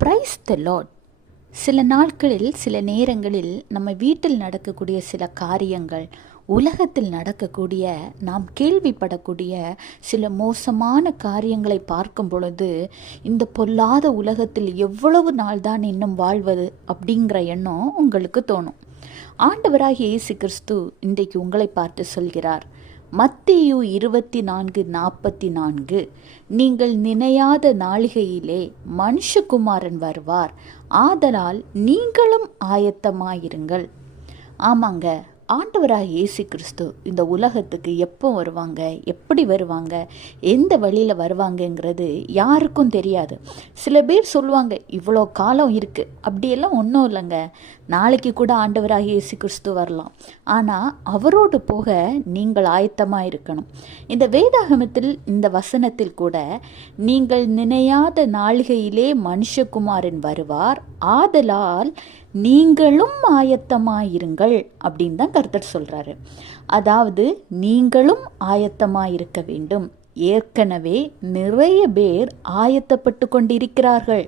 Praise the Lord. சில நாட்களில் சில நேரங்களில் நம்ம வீட்டில் நடக்கக்கூடிய சில காரியங்கள், உலகத்தில் நடக்கக்கூடிய நாம் கேள்விப்படக்கூடிய சில மோசமான காரியங்களை பார்க்கும் பொழுது இந்த பொல்லாத உலகத்தில் எவ்வளவு நாள் தான் இன்னும் வாழ்வது அப்படிங்கிற எண்ணம் உங்களுக்கு தோணும். ஆண்டவராகிய இயேசு கிறிஸ்து இன்றைக்கு உங்களை பார்த்து சொல்கிறார், மத்தேயு 24:44, நீங்கள் நினையாத நாளிகையிலே மனுஷகுமாரன் வருவார், ஆதலால் நீங்களும் ஆயத்தமாயிருங்கள். ஆமாங்க, ஆண்டவராக இயேசு கிறிஸ்து இந்த உலகத்துக்கு எப்போ வருவாங்க, எப்படி வருவாங்க, எந்த வழியில் வருவாங்கங்கிறது யாருக்கும் தெரியாது. சில பேர் சொல்லுவாங்க இவ்வளோ காலம் இருக்குது, அப்படியெல்லாம் ஒன்றும் இல்லைங்க, நாளைக்கு கூட ஆண்டவராக இயேசு கிறிஸ்து வரலாம். ஆனால் அவரோடு போக நீங்கள் ஆயத்தமாக இருக்கணும். இந்த வேதாகமத்தில் இந்த வசனத்தில் கூட நீங்கள் நினையாத நாளிகையிலே மனுஷகுமாரன் வருவார், ஆதலால் நீங்களும் ஆயத்தமாயிருங்கள் அப்படின்னு தான் கர்த்தர் சொல்கிறாரு. அதாவது நீங்களும் ஆயத்தமாயிருக்க வேண்டும். ஏற்கனவே நிறைய பேர் ஆயத்தப்பட்டு கொண்டிருக்கிறார்கள்,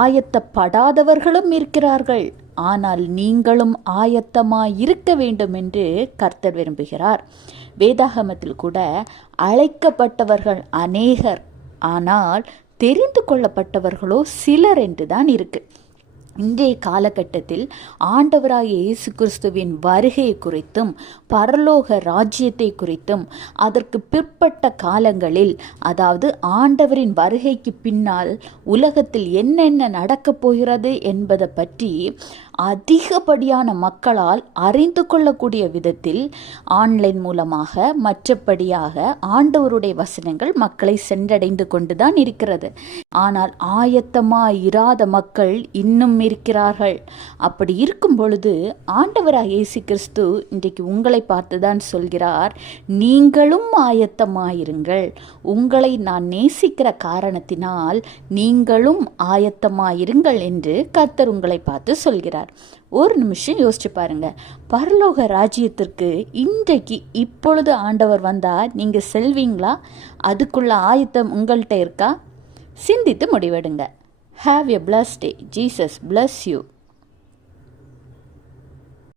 ஆயத்தப்படாதவர்களும் இருக்கிறார்கள். ஆனால் நீங்களும் ஆயத்தமாயிருக்க வேண்டும் என்று கர்த்தர் விரும்புகிறார். வேதாகமத்தில் கூட அழைக்கப்பட்டவர்கள் அநேகர், ஆனால் தெரிந்து கொள்ளப்பட்டவர்களோ சிலர் என்று தான் இருக்கு. இன்றைய காலகட்டத்தில் ஆண்டவராகிய இயேசு கிறிஸ்துவின் வருகை குறித்தும் பரலோக ராஜ்யத்தை குறித்தும் அதற்கு பிற்பட்ட காலங்களில், அதாவது ஆண்டவரின் வருகைக்கு பின்னால் உலகத்தில் என்னென்ன நடக்கப் போகிறது என்பதை பற்றி அதிகப்படியான மக்களால் அறிந்து கொள்ளக்கூடிய விதத்தில் ஆன்லைன் மூலமாக மற்றபடியாக ஆண்டவருடைய வசனங்கள் மக்களை சென்றடைந்து கொண்டுதான் இருக்கிறது. ஆனால் ஆயத்தமாயிராத மக்கள் இன்னும் இருக்கிறார்கள். அப்படி இருக்கும் பொழுது ஆண்டவராக இயேசு கிறிஸ்து இன்றைக்கு உங்களை பார்த்துதான் சொல்கிறார், நீங்களும் ஆயத்தமாயிருங்கள். உங்களை நான் நேசிக்கிற காரணத்தினால் நீங்களும் ஆயத்தமாயிருங்கள் என்று கர்த்தர் உங்களை பார்த்து சொல்கிறார். ஒரு நிமிஷம் யோசிச்சு பாருங்க, பரலோக ராஜ்யத்திற்கு இன்றைக்கு இப்பொழுது ஆண்டவர் வந்தா நீங்க செல்வீங்களா? அதுக்குள்ள ஆயத்தம் உங்கள்கிட்ட இருக்கா? சிந்தித்து முடிவெடுங்க. Have a blessed day. Jesus bless you.